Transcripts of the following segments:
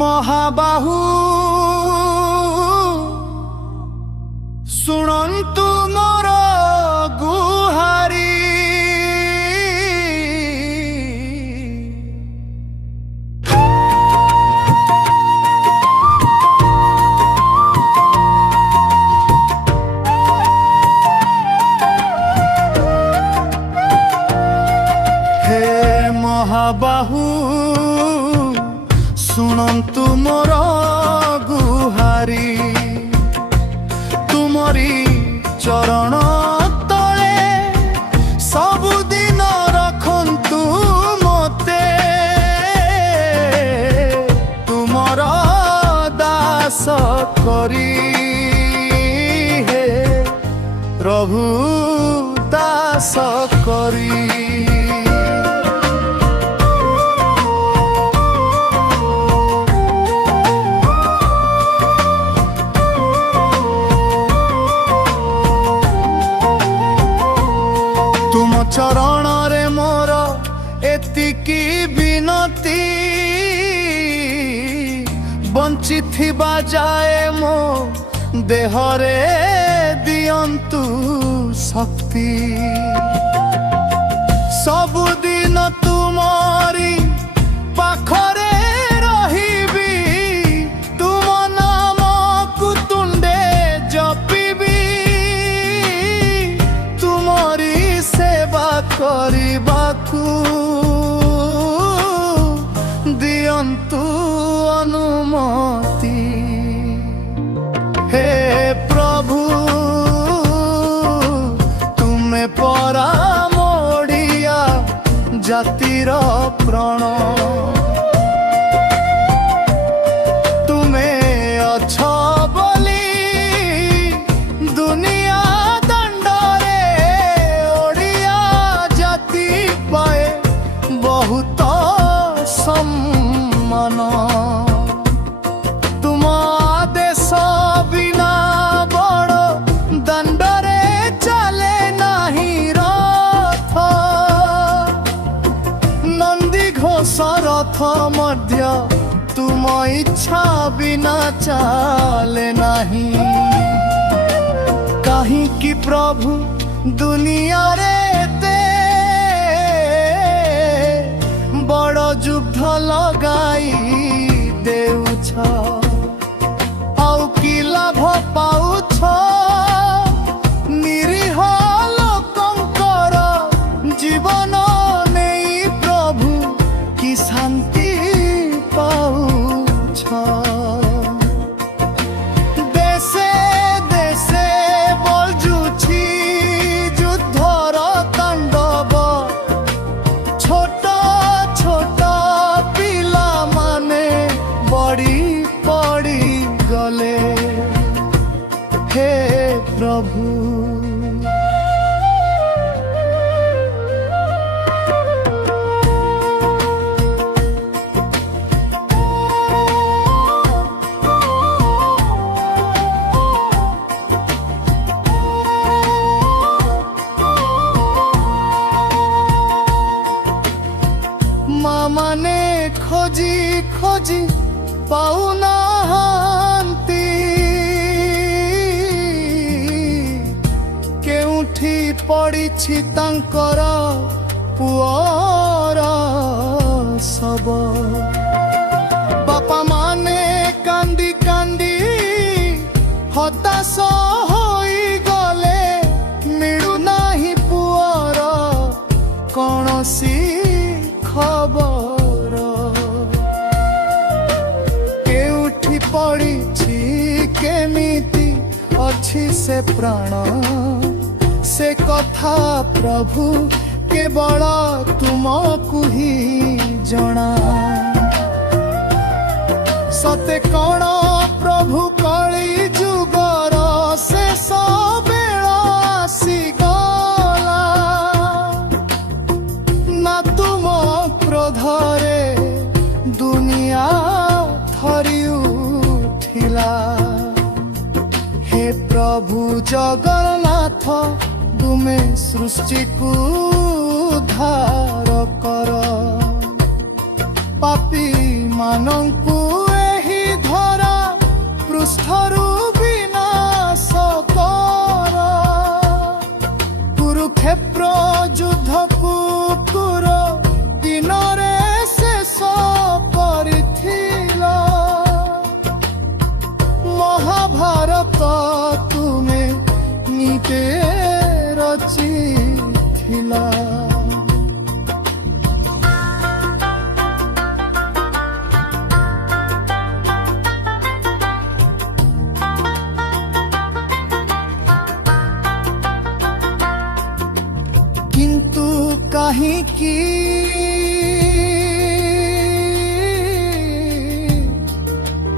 ମହାବାହୁ ଶୁଣନ୍ତୁ ମୋର ଗୁହାରି। ହେ ମହାବାହୁ ଶୁଣନ୍ତୁ ମୋର ଗୁହାରି। ତୁମରି ଚରଣ ତଳେ ସବୁଦିନ ରଖନ୍ତୁ ମୋତେ। ତୁମର ଦାସ କରି ହେ ପ୍ରଭୁ ଦାସ କରି। तुम चरण रे मोर एतिकी बिनती। बंची थिबा जाए मो देहरे दियंतु शक्ति। सबुदिन तुमरी पाखरे रहिबी। तुम नाम कुतुंडे जपिबी। तुमरी सेवा करिबाकू दियंतु अनुमति। हे प्रभु तुमे परा मोड़िया जातिर प्राण। तुमे अछ बोली दुनिया दंडरे ओडिया जाति पाए बहुत सम्मान। तुम आदेश बिना बड़ दंडरे चले नहीं रथ। नंदी घोष रथ मध्य तुम इच्छा बिना चले नहीं। कहीं कि प्रभु दुनिया रे ते बड़ युद्ध लगाई देउछ। आउ कि लाभ पाउछ निरीह लोकंकर जीवन नहीं। प्रभु कि शांति पाउछ। देशे देशे बलजुछि युद्धर तांडव। छोट छोट पिला माने बड़ी पड़ी गले। हे प्रभु माँ माने खोजी खोजी पाउनाहांती। केउठी पड़िछि तांकर पुअर सब। बापा माने कांदी कांदी हताश होई गले। मिलु नाही पुअर कौनसी खबर। केउठी पड़िछि केमिति अछि से प्राण। से कथा प्रभु केवल तुमको ही जଣା। सते कौन प्रभु कली जुगर शेष बेल आसीगला। ना तुम क्रोधरे दुनिया थरी उठिला। हे प्रभु जगन्नाथ तुमे सृष्टि को उद्धार कर। पापी मानंकु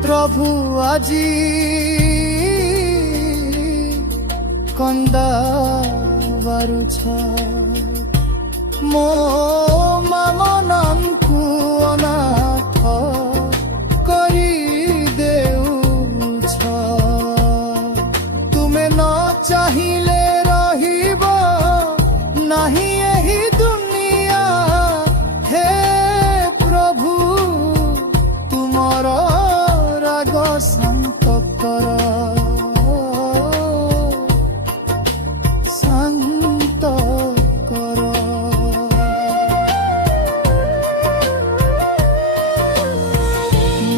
ପ୍ରଭୁ ଆଜି କନ୍ଦାବାରୁଛ ମୋ ମାମନାଙ୍କୁ ଅନାଥ କରି ଦେଉଛ। ତୁମେ ନ ଚାହିଁଲେ ରହିବ ନାହିଁ ଏହି ଦୁନିଆ। ହେ ପ୍ରଭୁ ତୁମର ରାଗ ଶାନ୍ତ କର, ଶାନ୍ତ କର।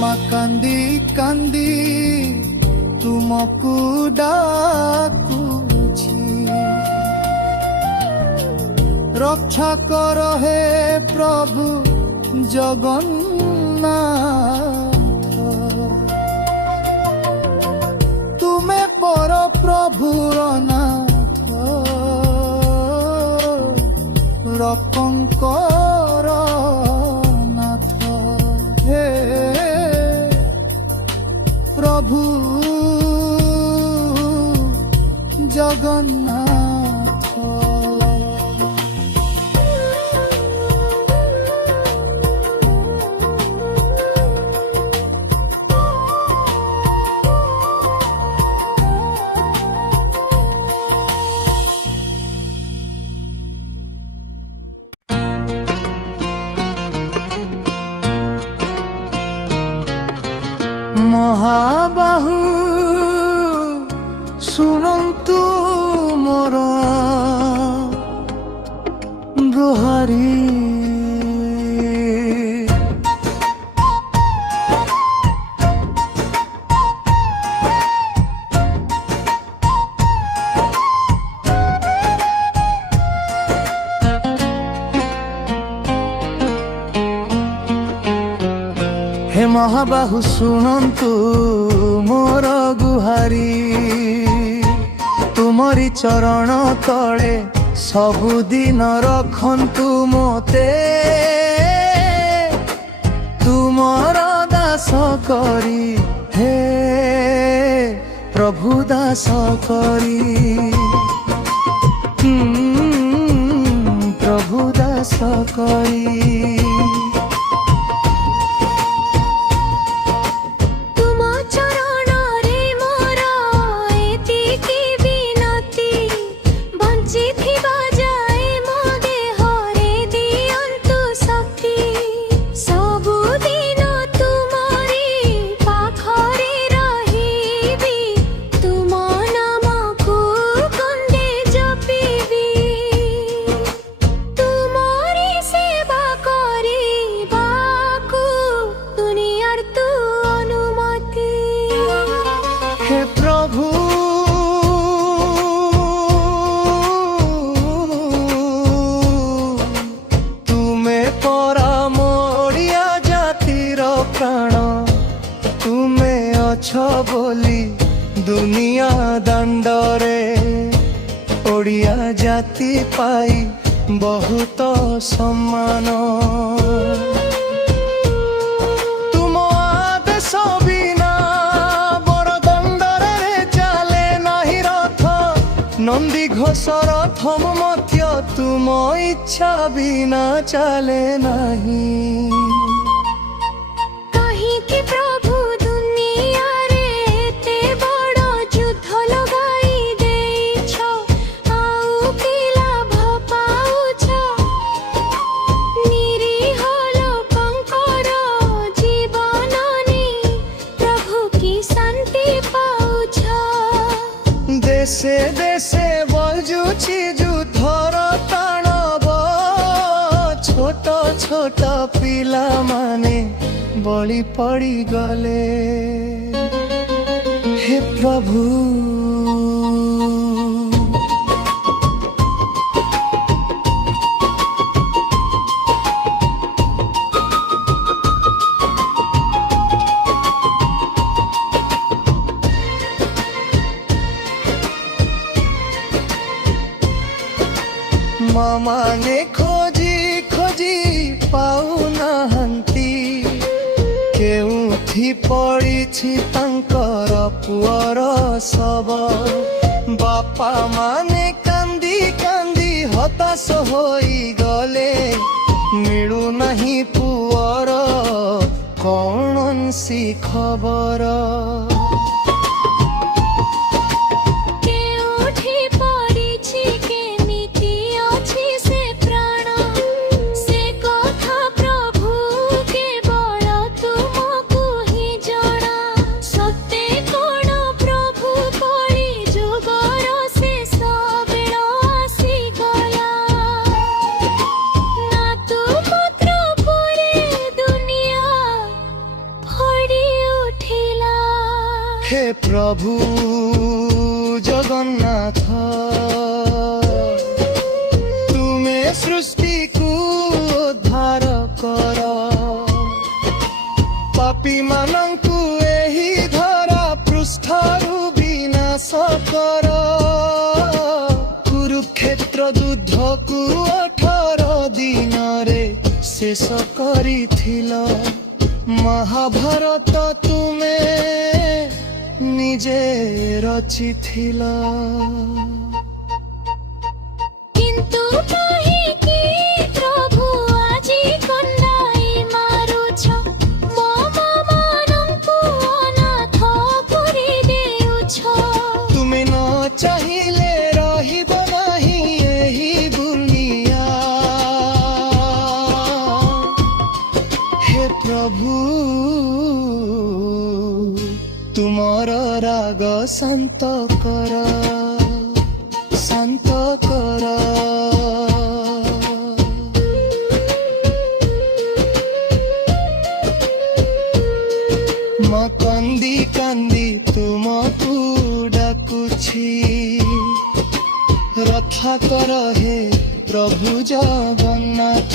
ମା କାନ୍ଦି କାନ୍ଦି ତୁମକୁ ଡାକୁଛି, ରକ୍ଷା କର ହେ ପ୍ରଭୁ ଜଗନ୍ନାଥ। ତୁମେ ପର ପ୍ରଭୁର ନାଥ, ରକଙ୍କର ନାଥ। ହେ ପ୍ରଭୁ ଜଗନ୍ନାଥ। ମହାବାହୁ ଶୁଣନ୍ତୁ ମୋର ଗୁହାରି। हे ମହାବାହୁ ଶୁଣନ୍ତୁ ମୋର ଗୁହାରି। ତୁମରି ଚରଣ ତଳେ ସବୁଦିନ ରଖନ୍ତୁ ମୋତେ, ତୁମର ଦାସ କରି ହେ ପ୍ରଭୁ ଦାସ କରି। ପ୍ରଭୁ ଦାସ କରି। ବୋଲି ଦୁନିଆ ଦାଣ୍ଡରେ ଓଡ଼ିଆ ଜାତି ପାଇ ବହୁତ ସମ୍ମାନ। ତୁମ ଆଦେଶ ବିନା ବରଦଣ୍ଡରେ ଚାଲେ ନାହିଁ ରଥ, ନନ୍ଦୀ ଘୋଷ ରଥ ମଧ୍ୟ ତୁମ ଇଚ୍ଛା ବିନା ଚାଲେ ନାହିଁ। କାହିଁକି ପ୍ରଭୁ ଦୁନିଆରେ ଏତେ ବଡ଼ ଯୁଦ୍ଧ ଲଗାଇ ଦେଇଛ, ଆଉ କି ଲାଭ ପାଉଛ? ନିରୀହ ଲୋକଙ୍କର ଜୀବନ ନେଇ ପ୍ରଭୁ କି ଶାନ୍ତି ପାଉଛ? ଦେଶେ ଦେଶେ ବଜୁଛି ଯୁଦ୍ଧର ତାଣ୍ଡବ, ଛୋଟ ଛୋଟ ପିଲାମାନେ ବଳି ପଡ଼ିଗଲେ। ହେ ପ୍ରଭୁ मामा ने खोजी खोजी କେଉଁଠି ପଡ଼ିଛି ତାଙ୍କର ପୁଅର ଶବ। ବାପା ମାନେ କାନ୍ଦି କାନ୍ଦି ହତାଶ ହୋଇଗଲେ, ମିଳୁନାହିଁ ପୁଅର କୌଣସି ଖବର। କେଉଁଠି ପଡ଼ିଛି କେମିତି ଅଛି ସେ ପ୍ରାଣ, ସେ କଥା ପ୍ରଭୁ କେବଳ ତୁମକୁ ହିଁ ଜଣା। ସତେ କଣ ପ୍ରଭୁ କଳି ଯୁଗର ଶେଷ ବେଳ ଆସିଗଲା। ନା ତୁମତ୍ର ପରେ ଦୁନିଆ ଭରି ଉଠିଲା। ହେ ପ୍ରଭୁ ଜଗନ୍ନାଥ, ତୁମେ ସୃଷ୍ଟିକୁ ଉଦ୍ଧାର କର। ପାପୀ ମାନଙ୍କୁ ଏହି ଧରା ପୃଷ୍ଠରୁ ବିନାଶ କର। କୁରୁକ୍ଷେତ୍ର ଯୁଦ୍ଧକୁ 18 ଦିନରେ ଶେଷ କରିଥିଲ। ମହାଭାରତ ତୁମେ ନିଜେ ରଚିଥିଲ। କିନ୍ତୁ କାହିଁକି ପ୍ରଭୁ ଆଜି କନ୍ଦାଇ ମାରୁଛ? ମୋ ମାନଙ୍କୁ ଅନାଥ କରି ଦେଉଛ। ତୁମେ ନ ଚାହିଁଲେ ରହିବ ନାହିଁ ଏହି ଦୁନିଆ। ହେ ପ୍ରଭୁ ତୁମର ରାଗ ଶାନ୍ତ କର, ଶାନ୍ତ କର। ମୁଁ କାନ୍ଦି କାନ୍ଦି ତୁମକୁ ଡାକୁଛି, ରକ୍ଷା କର ହେ ପ୍ରଭୁ ଜଗନ୍ନାଥ।